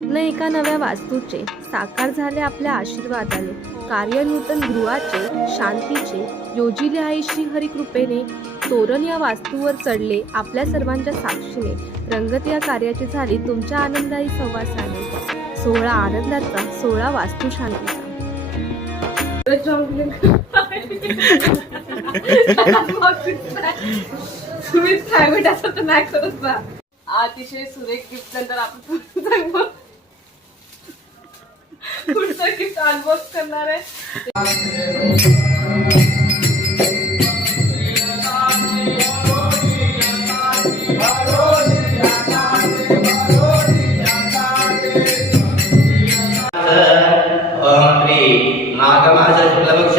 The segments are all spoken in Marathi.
न एका नव्या वास्तूचे साकार झाले आपल्या आशीर्वादाने कार्यनूतन गृहाचे शांतीचे योजिले आहे श्री हरिकृपेने तोरण या वास्तूवर चढले आपल्या सर्वांच्या साक्षीने रंगत या कार्याची झाली तुमच्या आनंदाई सहवासाने सोहळा आनंदाचा सोहळा वास्तू शांतीचा तुम्ही प्रायव्हेट असं तर नाही करत अतिशय सुरेख गिफ्ट नंतर आपण पुढचं गिफ्ट अनबॉक्स करणार आहे. अहं श्री माघमास शुक्लपक्ष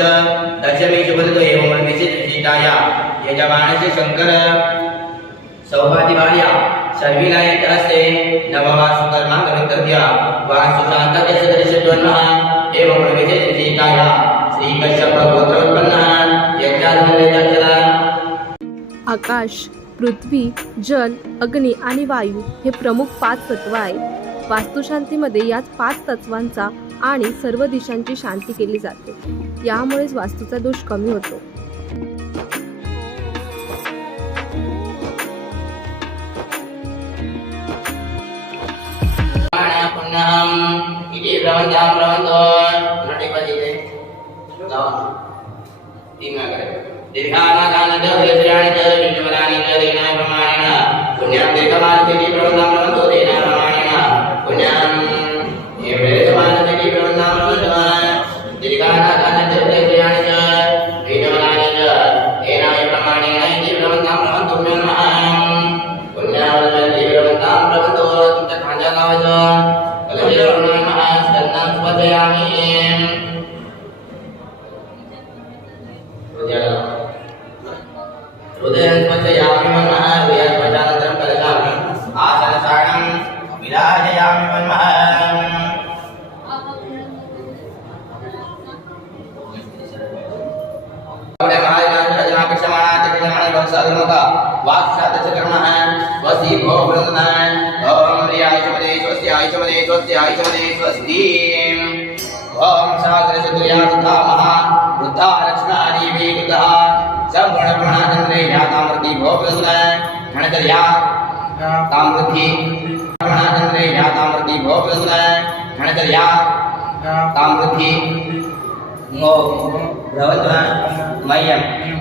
दशमी शुभदतो एवं विशिष्टाया यजमानस्य शंकर सौभातिभार्या सर्विनायक असे नववा सुकर्मा गणितव्य वास्तुशांतस्य दर्शत्वन्नः एवं विशिष्टाया श्री कश्यप गोत्रोत्पन्नः यज्ञाधनलेजाक्षरा आकाश पृथ्वी जल अग्नी आणि वायू हे प्रमुख पाच तत्व आहेत. वास्तुशांतीमध्ये याच पाच तत्वांचा आणि सर्व दिशांची शांती केली जाते. यामुळेच वास्तूचा दोष कमी होतो. पुण्यम इति भ्रमन्तां भ्रमन्तो नटिपतिते। जावा तीन करे दीर्घानाकानद्योग्यश्रियाणि च विष्णुवराणि च दीनाय प्रमाणेन पुण्यं दीर्घमानस्थिति भ्रमन्तां भ्रमन्तो तेन। ओम सागर चतुर्या वृद्धा महा वृद्धा लक्ष्मणानी विकृतः संपूर्ण प्रमाणाचंद्रे या तामृती भोगवंदन म्हणतर या तामृती प्रमाणाचंद्रे या तामृती भोगवंदन म्हणतर या तामृती मो भ्रवंतन मय्यम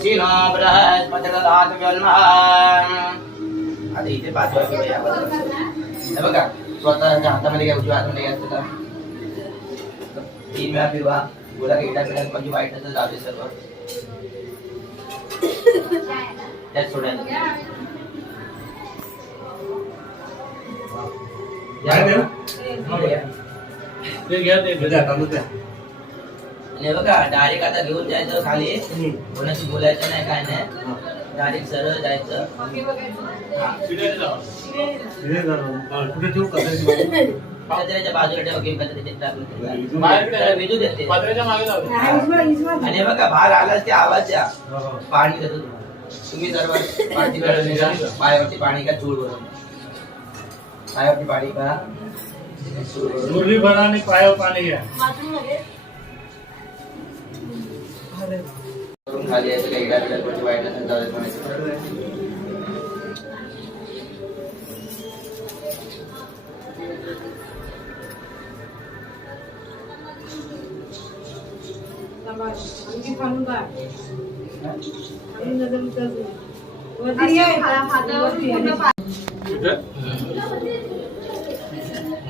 सुशीन बृहस्पतिर्दधातु जन्मः आता इथे पाच वाजता याबद्दल हे बघा स्वतःच्या हातामध्ये काय उजव्या हातामध्ये काय असतं का तीन वेळा फिरवा बोला की एकदा फिरायला म्हणजे वाईट नसेल जाऊ दे सर्व त्यात सोडायचं या. ते घ्या ते घ्या. आणि बघा डायरेक्ट आता घेऊन जायचं खाली. कोणाशी बोलायचं नाही काय नाही. डायरेक्ट सरळ जायचं. बाजूला ठेव आणि बघा बाहेर आलाच ते आवाज द्या. पाणी देतो तुम्ही सर्व पायावरती पाणी का चूळ पायावरती पाणी का चूळ भरा आणि पायावर पाणी घ्या. खाली असं काही वाईट नसेल चालत म्हणायचं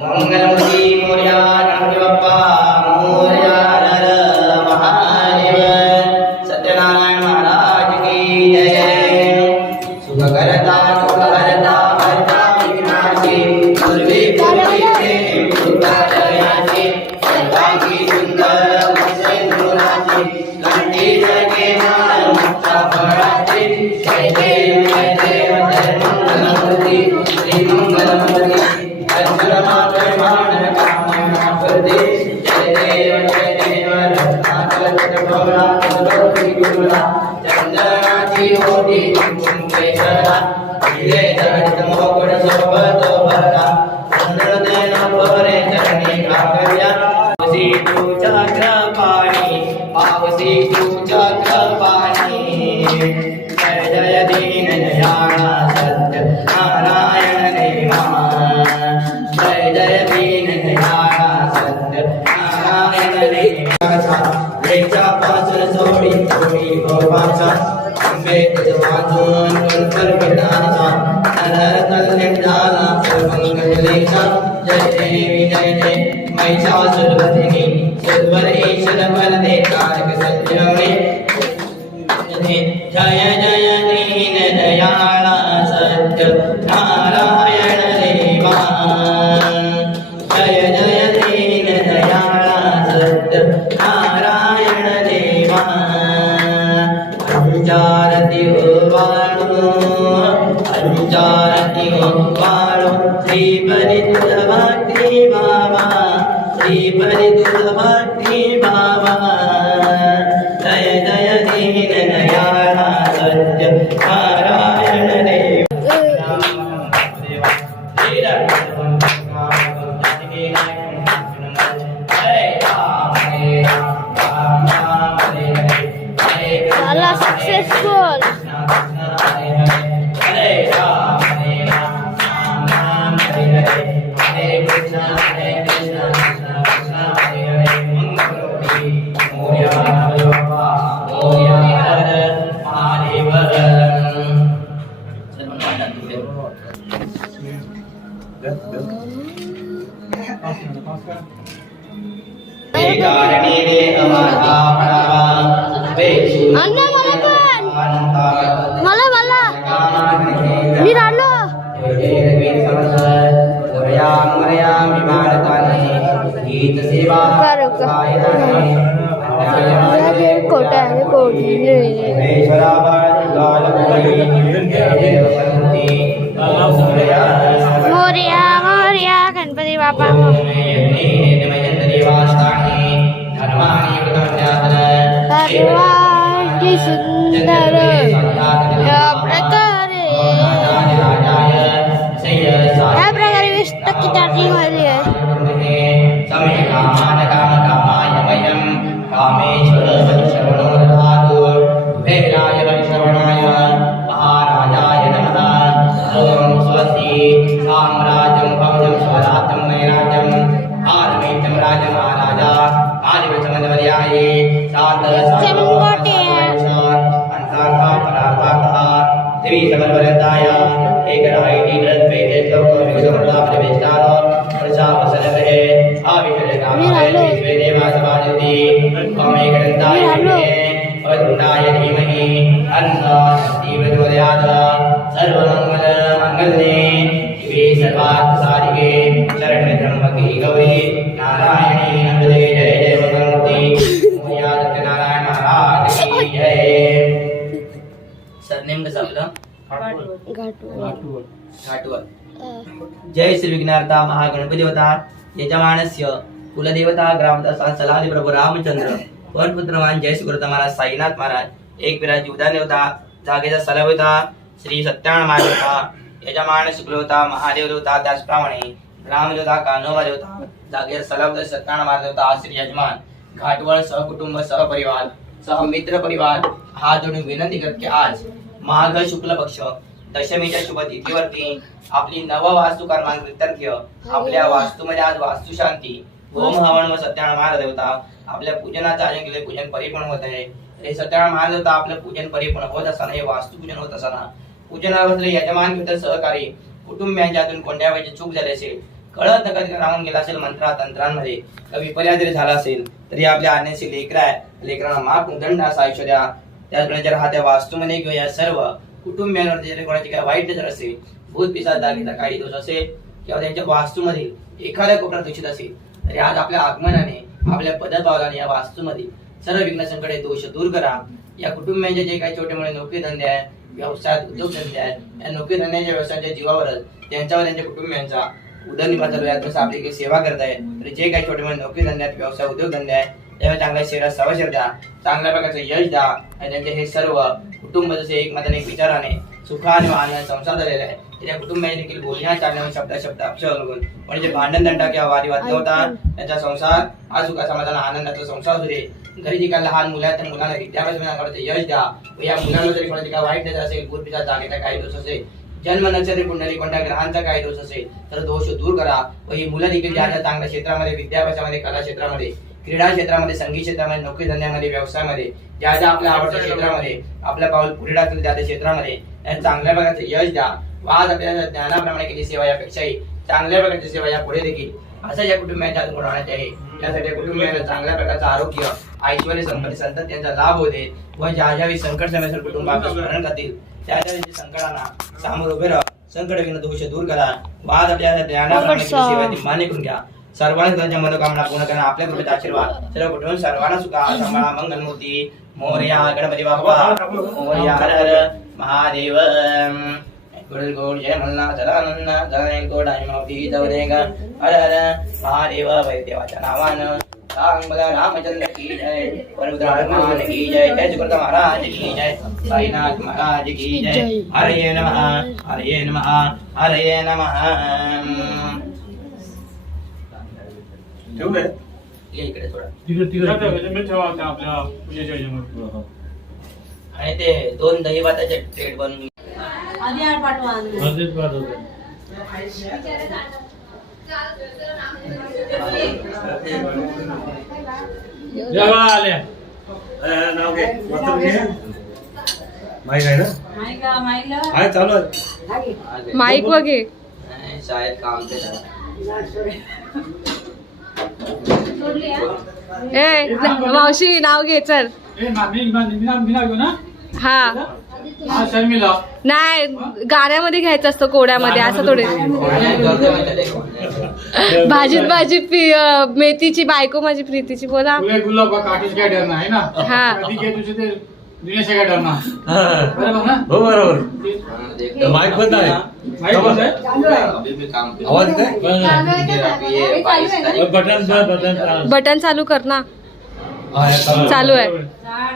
मंगलमूर्ती मोर्या அம்பேத்வாதோன் கல்பர்விடானா நரதல்லிண்டானா சர்வங்கலேஷா ஜெய தேவி ஜெய ஜெய மைஷாசுரபதினி செல்வரே Uh, भवति। साम्राज्यं भवनं स्वराजं नैराज्यम् आरमेतं राजमहाराजा। आदिवचमन्वर्याये सात जय श्री विघ्नार्था महागणपती होता यजमानस्य कुलदेवता ग्रामदासा सलाहली प्रभू रामचंद्र। परपुत्रवान जय सुकृत महाराज साईनाथ महाराज। एक विराज जीवदान होता जागेचा सलभ होता श्री सत्यान महाराज होता यजमान शुक्ल होता महादेव होता त्याचप्रमाणे राम होता कान्होबा होता जागेचा सलभ होता सत्यान महाराज होता श्री यजमान। घाटवळ सहकुटुंब सहपरिवार सह मित्र परिवार। हात जोडून विनंती करत आज माघ शुक्ल पक्ष दशमीच्या शुभ तिथीवरती आपली नव वास्तू कर्मांतर्क्य आपल्या वास्तूमध्ये आज वास्तू शांती. होम हवन व सत्यानारायण महाराज देवता आपल्या पूजनाचं आयोजन केले पूजन परिपूर्ण होत आहे. हे सत्यानारायण महाराज देवता आपलं पूजन परिपूर्ण होत असताना हे वास्तुपूजन होत असताना पूजनावर यजमान मित्र सहकारी कुटुंबियांच्यातून कोणत्या वेळेची चूक झाली असेल कळत नकत राहून गेला असेल मंत्रा तंत्रांमध्ये विपर्या जरी झाला असेल तरी आपल्या आणण्याची लेकरा आहे लेकरांना माफ दंड असा आयुष्य द्या. त्याचप्रमाणे जर हा त्या वास्तूमध्ये किंवा या सर्व कुटुंबियांवर म्हणजे जर कोणाची काय वाईट नजर असेल भूत काही दोष असेल किंवा त्यांच्या वास्तूमधील एखाद्या कोपऱ्यात दूषित असेल तरी आज आपल्या आगमनाने आपल्या पदपावलाने या वास्तूमधील सर्व विघ्न संकटे दोष दूर करा. या कुटुंबियांचे जे काही छोटे मोठे नोकरी धंदे आहेत व्यवसायात उद्योगधंदे आहेत या नोकरी धंद्याच्या व्यवसायाच्या जीवावरच त्यांच्यावर त्यांच्या कुटुंबियांचा उदरनिर्वाह चालू आहे. जसं आपली सेवा करत आहे जे काही छोटे मोठे नोकरी धंदे आहेत व्यवसाय उद्योगधंदे आहेत त्यामुळे चांगल्या शरीरात सवशर द्या चांगल्या प्रकारचं यश द्या आणि त्यांचे हे सर्व कुटुंब जसे एकमताने एक विचाराने सुखाने व आनंद संसार झालेला आहे. त्या कुटुंबाने देखील बोलण्या चालण्यावर शब्द शब्द अक्षर अवलंबून म्हणजे भांडण दंडा किंवा वादविवाद न होता. त्यांचा संसार हा सुखा समाधान आनंदाचा संसार दे घरी जी काही लहान मुलं आहेत त्या मुलांना विद्याभ्यासाचं यश द्या. व या मुलांना जरी कोणाची काय वाईट नजर असेल गुरपिचा जागेचा काही दोष असेल जन्म नक्षत्र कुंडली कोणत्या ग्रहांचा काही दोष असेल तर दोष दूर करा. व ही मुलं देखील ज्या चांगल्या क्षेत्रामध्ये विद्याभ्यासामध्ये कला क्षेत्रामध्ये क्रीडा क्षेत्रामध्ये संगीत क्षेत्रामध्ये नोकरी धंद्यामध्ये व्यवसायामध्ये ज्या ज्या आपल्या आवडत्या क्षेत्रामध्ये आपल्या पाऊल पुढे टाकतील त्या त्या क्षेत्रामध्ये चांगल्या प्रकारचे यश द्या. व आज आपल्या ज्ञानाप्रमाणे केली सेवा यापेक्षाही. चांगल्या प्रकारची सेवा या पुढे देखील. असं या कुटुंबियांच्या हातून होण्याचे आहे. त्यासाठी कुटुंबियांना चांगल्या प्रकारचं आरोग्य ऐश्वर संपत्ती संतत यांचा लाभ होते व ज्या ज्यावेळी संकट समस्या कुटुंब आपलं स्मरण करतील त्या संकटांना सामोर उभे राहा. संकट विघ्न दोष दूर करा. वाद आपल्या ज्ञानाप्रमाणे सेवा मान्य करून घ्या. सर्वांनी त्यांच्या मनोकामना पूर्ण करणं आपल्या कृपेचा आशीर्वाद सर्व कुठून सर्वांना सुखा सांभाळा मंगलमूर्ती मोर्या गणपती बाबा मोर्या हर हर महादेव. गुरुल गोड जय मल्ला जय गोड मावती हर हर महादेव वैद्यवाच्या नावानं. रामचंद्र की जय की जय जय सुकृत महाराज की जय साईनाथ महाराज की जय. हरे नमः हरे नमः हरे नमः. ठेवू काय ये इकडे थोडं. तिकडे तिकडे. मी ठेवा आता आपल्या पूजेच्या ह्याच्यामध्ये आणि ते दोन दही भाताचे प्लेट बनवून अर्धेच बाद होते. जेव्हा आल्या. अ, नाव घे. वस्त्र घे. माईक आहे ना? आहे चालू आहे. माईक वगे नाही, शाळेत काम केलं. ए मावशी नाव घे चल. हा. हा नाही गाण्यामध्ये घ्यायचं असतं कोड्यामध्ये असं थोडे. भाजीत भाजी मेथीची बायको माझी प्रीतीची बोला. हा. दिनेश काय बरोबर ना. हो बरोबर. माईक बंद आहे. आहे? आवाज येत आहे? बटन बटन बटन चालू कर ना. चालू आहे. हाँ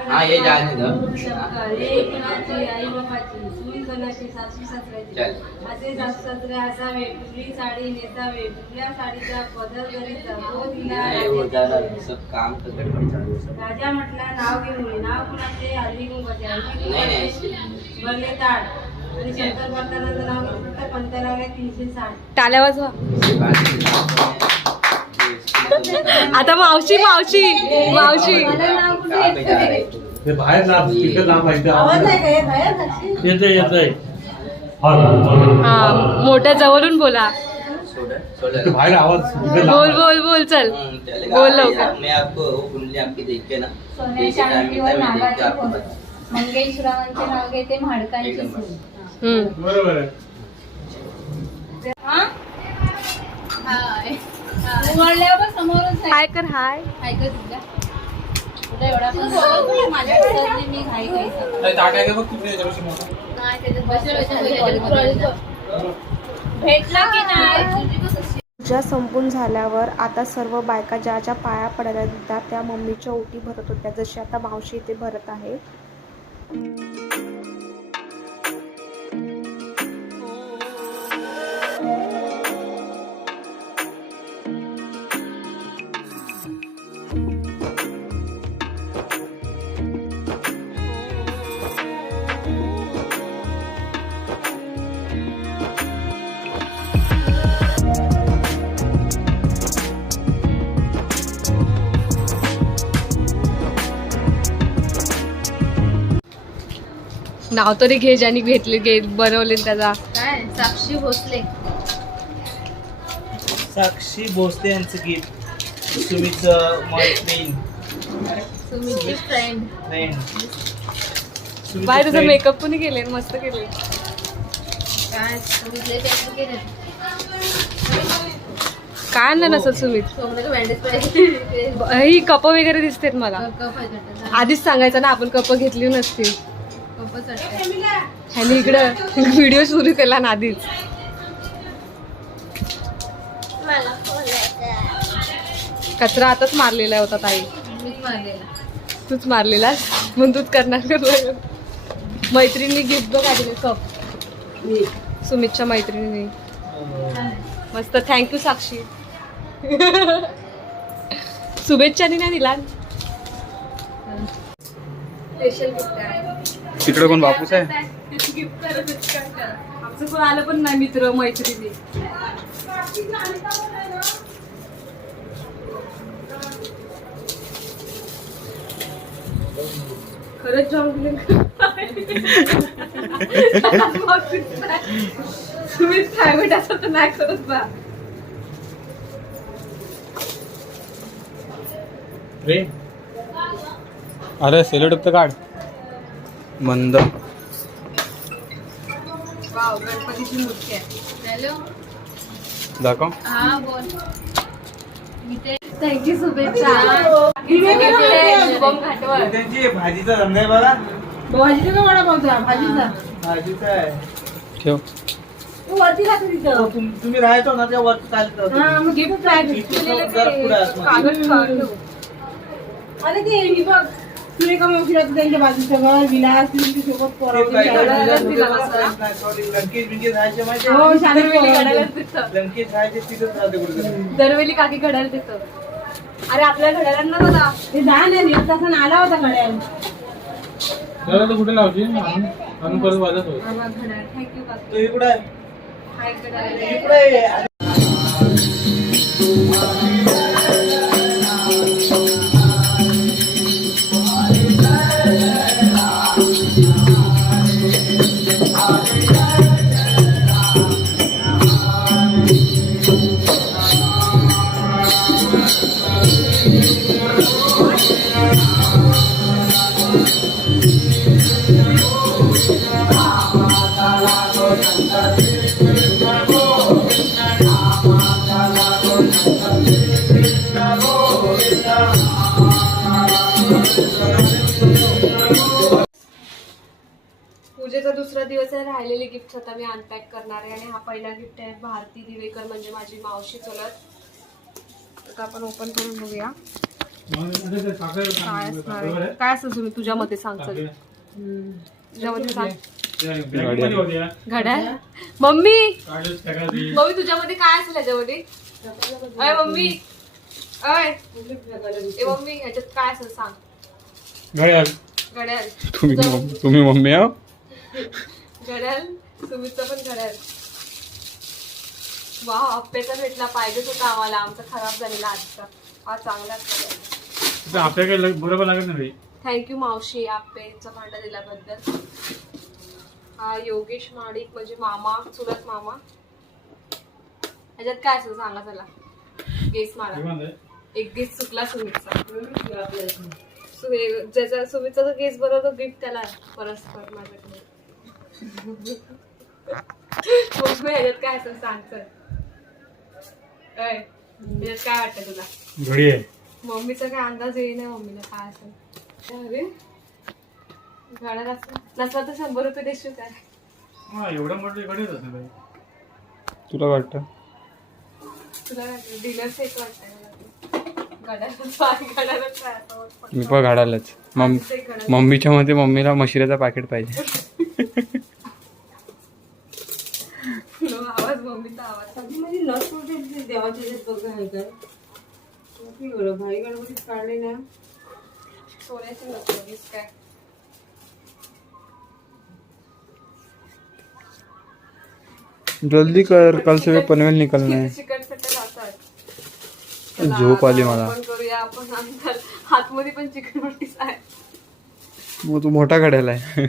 असे सासू सासरे असावे कुठली साडी नेसावे कुठल्या साडीचा बदल करीचा तो दिला नहीं वो ज्यादा सब काम का गड़बड़ चालू है सब राजा म्हटला नाव घेऊन नाव कुणाचे? हल्ली कुंकाचे हल्ली भरले ताट टाल्या वाजवा. आता मावशी मावशी मावशी? ते बाहेर ना स्पीकर लांब आहे आवाज आहे ते. का येत आहे साक्षी? येतंय येतंय हा मोठ्या जवळून बोला बाहेर आवाज बोल. बोल बोल चल बोल लवकर. मैं आपको वो कुंडली आपकी देख के ना सोन्याच्या जैसे टाइम मिलता अंगठीवर है मैं देख के नागाचे आपको पोत. बता मंगेशरावांचे नाव घेते म्हाडकांची एकदम सून. हम्म बरोबर आहे. हाय कर हाय. भेटला की नाही? पूजा संपून झाल्यावर आता सर्व बायका ज्या ज्या पाया पडायला होत्या त्या मम्मीच्या ओटी भरत होत्या. जशी आता मावशी इथे भरत आहे. नाव तरी घे ज्यांनी घेतले घे बनवले त्याचा काय? साक्षी भोसले. साक्षी भोसले यांचं सुमितची फ्रेंड फ्रेंड बाय तुझं मेकअप पण केले मस्त केले काय? सुमितले ते केले काय आणलं नसत सुमित? बँडेज पाहिजे. ही कप वगैरे दिसतेत मला. कप आहे वाटतं. आधीच सांगायचं ना आपण कप घेतली नसती. कपच वाटतं ह्यानी इकडं व्हिडिओ सुरू केला ना आधीच. मला बोलायचं कचरा आताच मारलेला होता ताई. तूच मारलेला? म्हणून तूच करणार कर मैत्रिणी गिफ्ट बघ आधी कप सुमितच्या मैत्रिणी मस्त. थँक्यू साक्षी. शुभेच्छानी नाही दिला? स्पेशल गिफ्ट आहे. तिकडे कोण बापूस आहे? गिफ्ट आमचं कोण आलं पण नाही मित्र मैत्रिणी. खरंच प्रायव्हेट असं तर नाही करत बा. अरे सेलोटेप तर काढ. मंद. वाव गणपतीची मूर्ती आहे. हॅलो? दाखव. हा बोल. मी ते थँक्यू शुभेच्छा. शुभम घाटवर. त्यांची भाजीचा धंदा आहे बघा. भाजीचा वडा पावचा भाजीचा. भाजीचा आहे. ठेव. वरती लागते तिथं. तुम- तुम्ही राहायचो ना त्या वर चालत. कागद काढलो अरे ते ही बघ. त्यांच्या बाजूचं घर विलास त्यांच्यासोबत हो आहे? शाळेत दरवेळी काकी घड्याळ देतं अरे आपल्या घड्याळांना बघा. ते नाही तासानं आला होता घड्याळ. कुठे लावची? परत वाजत होत. इकडे इकडे आहे राहिलेले गिफ्ट आता मी अनपॅक करणार आहे आणि हा पहिला गिफ्ट आहे भारती दिवेकर म्हणजे माझी मावशी चलत. आता आपण ओपन करून बघूया. काय असणार आहे? काय असं तुम्ही तुझ्या मते सांग चल. तुझ्या मते सांग. घड्याळ. मम्मी! मम्मी तुझ्यामध्ये काय असेल याच्यामध्ये अय मम्मी! अय! ए मम्मी याच्यात काय असेल सांग. घड्याळ. घड्याळ. तुम्ही मम्मी आहो? घड्याळ? सुमितचं पण घड्याळ. वा आप्याचा भेटला. पाहिजेच होता आम्हाला. आमचा खराब झालेला आजचा. हा चांगलाच आपल्याकडे बरोबर लागत नाही थँक्यू मावशी आप्पेचं भांडं दिल्याबद्दल. हा योगेश माडिक म्हणजे मामा चुलत मामा. ह्याच्यात काय असेल सांगा चला गेस मारा. एक गेस चुकला सुमितचा. सु- हे- ज्याचा सुमितचा जो गेस बरोबर तो गिफ्ट त्याला परस्पर माझ्याकडे. ह्याच्यात काय असेल सांग चल अय, ह्याच्यात काय वाटतं तुला? घडी आहे. मम्मीचा काय अंदाज येईल नाही मम्मीला काय असेल? अरे नसला तर शंभर रुपये देशील काय? हा एवढं असेल बाई. तुला वाटतं? तुला डिनर सेट असं. मी पण. मम्मीच्या मध्ये मम्मीला मशिराचा पॅकेट पाहिजे आवाज मम्मीचा आवाज कधी माझी नस कुठे ते देवाच्या ह्याच्यात बघ आहे काय किती बरं भाई गणपतीत काढले ना. सोन्याची वीस काय? जल्दी कर कल से पनवेल निकलना है चिकन सट्टे असतात झोप आली मला. आपण करूया आपण हातमध्ये पण चिकन पट्टीस आहे. मग तू मोठा घड्याला आहे.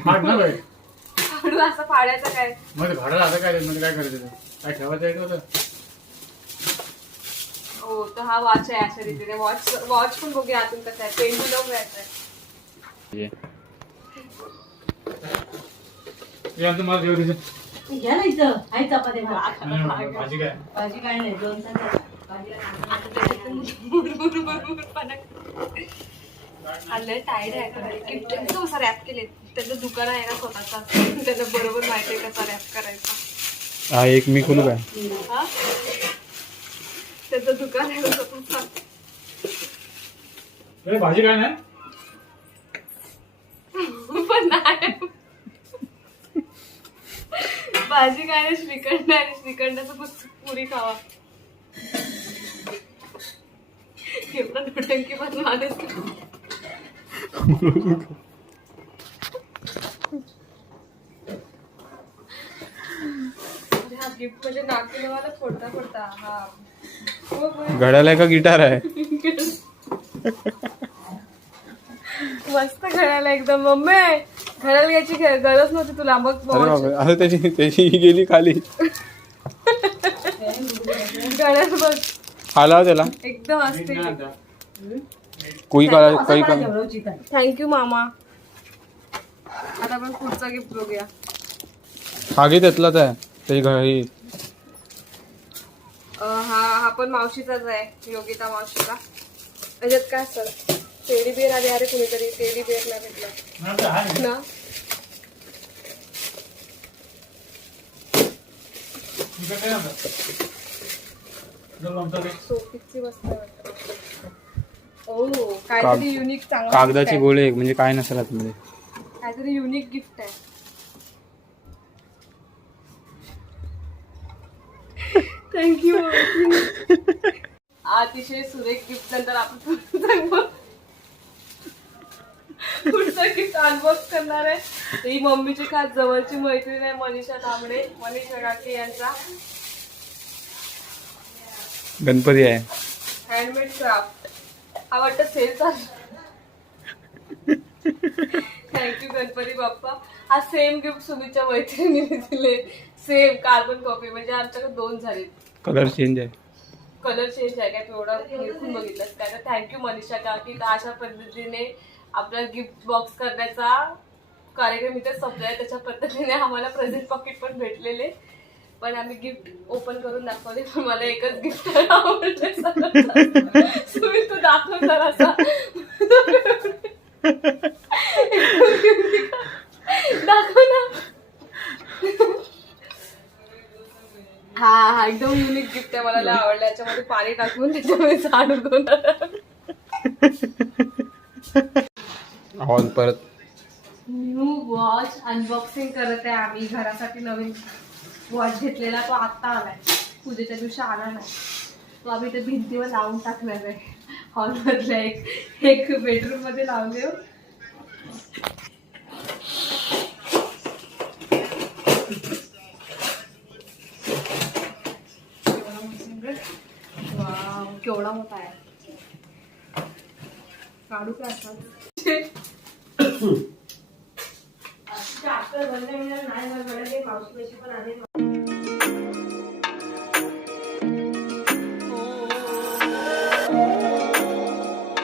असं फाडायचं काय? मध्ये भाडं आता काय मध्ये काय करायचं? काय ठेवायचं आहे का होतं? हो तर हा वॉच आहे अशा रीतीने. वॉच वॉच पण बघूया आतून कसं आहे. पेंडुलम घ्यायचं आहे. हे आमचं मला जेवढी भाजी घ्या ना इथं. आहे चपाती भात. काय? भाजी काय नाही दोन तास टाईड आहे का गिफ्ट एकदम असं रॅप केले त्याचं दुकान आहे ना स्वतःचा. त्याला बरोबर माहिती आहे कसा रॅप करायचा. हा एक मी खोलू काय? हा? त्याचं दुकान आहे भाजी काय नाही? पण नाही. भाजी काय नाही श्रीखंड आहे श्रीखंडाचं पुस्तक पुरी खावा. एवढा नोटंकी पण माणूस अरे हा गिफ्ट म्हणजे नागपूरवाला फोडता फोडता हा. हो घड्याला आहे का गिटार आहे. मस्त घड्याला एकदम. मम्मी घड्याला घ्यायची ग- गरज नव्हती तुला. मग अरे watch- बापरे. अरे त्याची त्याची ही गेली खाली. घड्याळ बघ. आला हो त्याला. एकदम असते. कोई का काही का थँक्यू मामा. आता आपण पुढचा गिफ्ट बघूया. हा घे त्यातलाच आहे घडी अं, हा हा पण मावशीचाच आहे योगिता मावशीचा. त्याच्यात काय असतं? टेडी बिअर आली अरे कुणीतरी टेडी बिअर नाही भेटलं. ना? सोफीची वस्तू आहे वाटतं. ओ काहीतरी युनिक चांगलं कागदाचे. गोळे म्हणजे काय नसेल आतमध्ये. काहीतरी युनिक गिफ्ट आहे. थँक्यू अतिशय सुरेख गिफ्ट नंतर आपण पुढचं गिफ्ट अनबॉक्स करणार आहे. ही मम्मीची खास जवळची मैत्रीण आहे मनीषा तांबडे. मनीषा काकी यांचा गणपती आहे. हँडमेड क्राफ्ट हा वाटतं सेल चालू. Thank you Ganpati Bappa. हा सेम गिफ्ट सुमीच्या मैत्रिणीने दिले. सेम कार्बन कॉपी म्हणजे आमच्याकडे दोन झाले कलर चेंज आहे. कलर चेंज आहे काय? थोडा निरखून बघितलं काय? तर थँक्यू मनीषा काकी तर अशा पद्धतीने आपला गिफ्ट बॉक्स करण्याचा कार्यक्रम इथे संपलाय. त्याच्या पद्धतीने आम्हाला प्रेझेंट पॉकेट पण भेटलेले. पण आम्ही गिफ्ट ओपन करून दाखवले. पण मला एकच गिफ्ट आवडलं. तुम्ही तू दाखव जरासा. दाखव ना. हा हा एकदम युनिक गिफ्ट आहे. मला लय आवडलं याच्यामध्ये पाणी टाकून त्याच्यामध्ये झाड उगवणार आवाज परत. न्यू वॉच अनबॉक्सिंग करत आहे आम्ही. घरासाठी नवीन वॉच घेतलेला तो आत्ता आलाय. पूजेच्या दिवशी आला नाही. तो आम्ही ते भिंतीवर लावून टाकणार आहे. हॉलमधल्या एक एक बेडरूममध्ये लावले केवढा मोठा आहे? काढू का आता? नाही